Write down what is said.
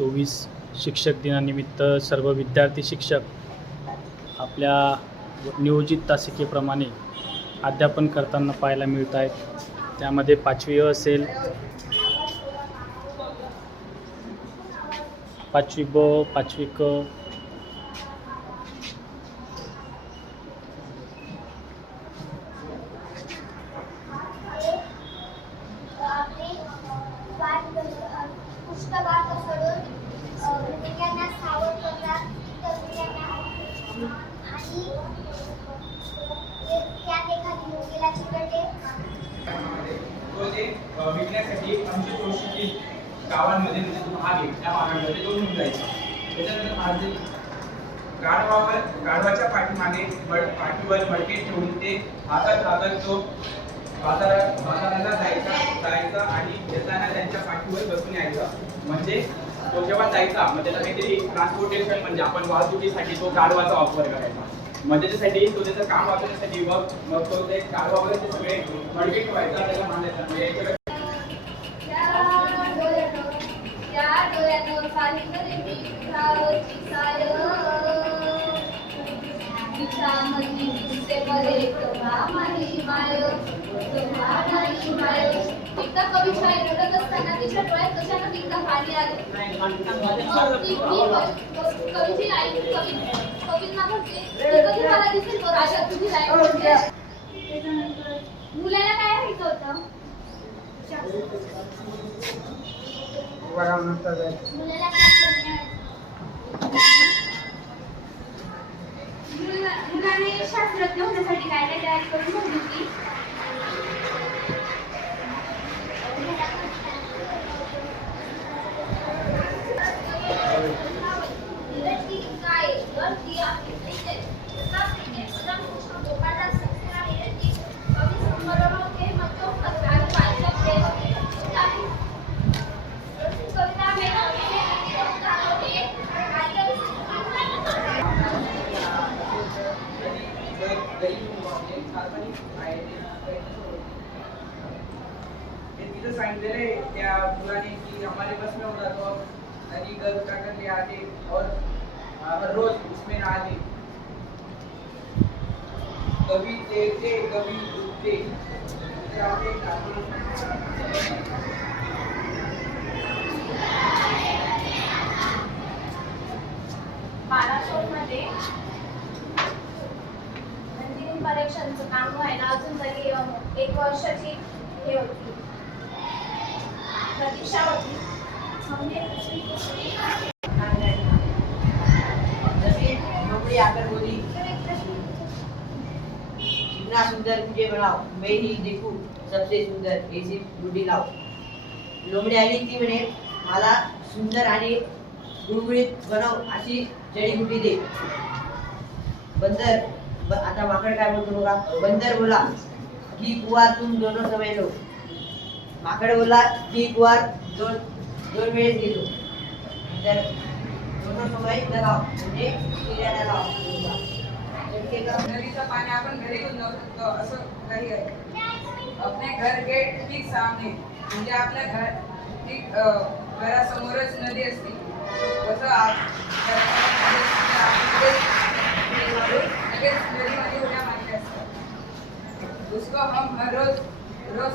चोवीस शिक्षक दिनानिमित्त सर्व विद्यार्थी शिक्षक आपल्या नियोजित तासिकेप्रमाणे अध्यापन करताना पाहायला मिळत आहेत. त्यामध्ये पाचवी अ असेल. पाचवी ब पाचवी क. पुस्तकात पसरून सावध करतात आणि त्यात एखादी मुलीला चिकटते विकण्यासाठी आमच्या चौशीतील गावांमध्ये म्हणजे जो आहे त्या भागांमध्ये दोन होऊन जायचे त्याच्यानंतर माझे गाढवावर गाढवाच्या पाठीमागे बड पाठीवर मडके ठेवून ते हातात हातात तो बाजारात बाजाराला जायचा जायचा आणि येताना त्यांच्या पाठीवर बसून यायचा. म्हणजे तो जेव्हा जायचा मग त्याला काहीतरी ट्रान्सपोर्टेशन म्हणजे आपण वाहतुकीसाठी तो गाडवाचा वापर करायचा. मग त्याच्यासाठी तो त्याचं काम वाचवण्यासाठी मग मग तो ते गाढवावर ते सगळे मडके ठेवायचा त्याला मांडायचा म्हणजे याच्याकडे त्या डोळ्यानं मुलाला काय व्हायचं होतं मुलाला मुला- मुलाने शास्त्रज्ञ होण्यासाठी काय काय तयारी करून ठेवली होती? सांगितलेलं त्या मुलाने की हमारे बस में होता तो नदी गर्ल का कर ले आते और हर रोज उसमें आते कभी देते कभी डूबते आते बालासोरमध्ये इंजिनिअरिंग परीक्षांचं काम व्हायला अजून तरी एक वर्षाची हे होती. प्रतीक्षा इतना सुंदर मुझे बनाओ। मैं ही देखू सबसे सुंदर ऐसी गुडी लाव लोमडी आली ती म्हणे मला सुंदर आणि गुळगुळीत बनव अशी जडीबुटी दे। बंदर ब- आता माकड काय बोलतो बघा? बंदर बोला की कुवार तुम दोनों समय लो माकड बोला की दोन दोन वेळेस गेलो. तर दोनों समय लगाव म्हणजे किड्याला लाव. झटके का नदीचं पाणी आपण घरी घेऊन जाऊ शकतो असं काही आहे. आपले घर गेट ठीक सामने. म्हणजे आपल्या घर ठीक घरासमोरच नदी असते. तसं लगेच नदीमध्ये उड्या मारल्या असतात. उसको हम हर रोज रोज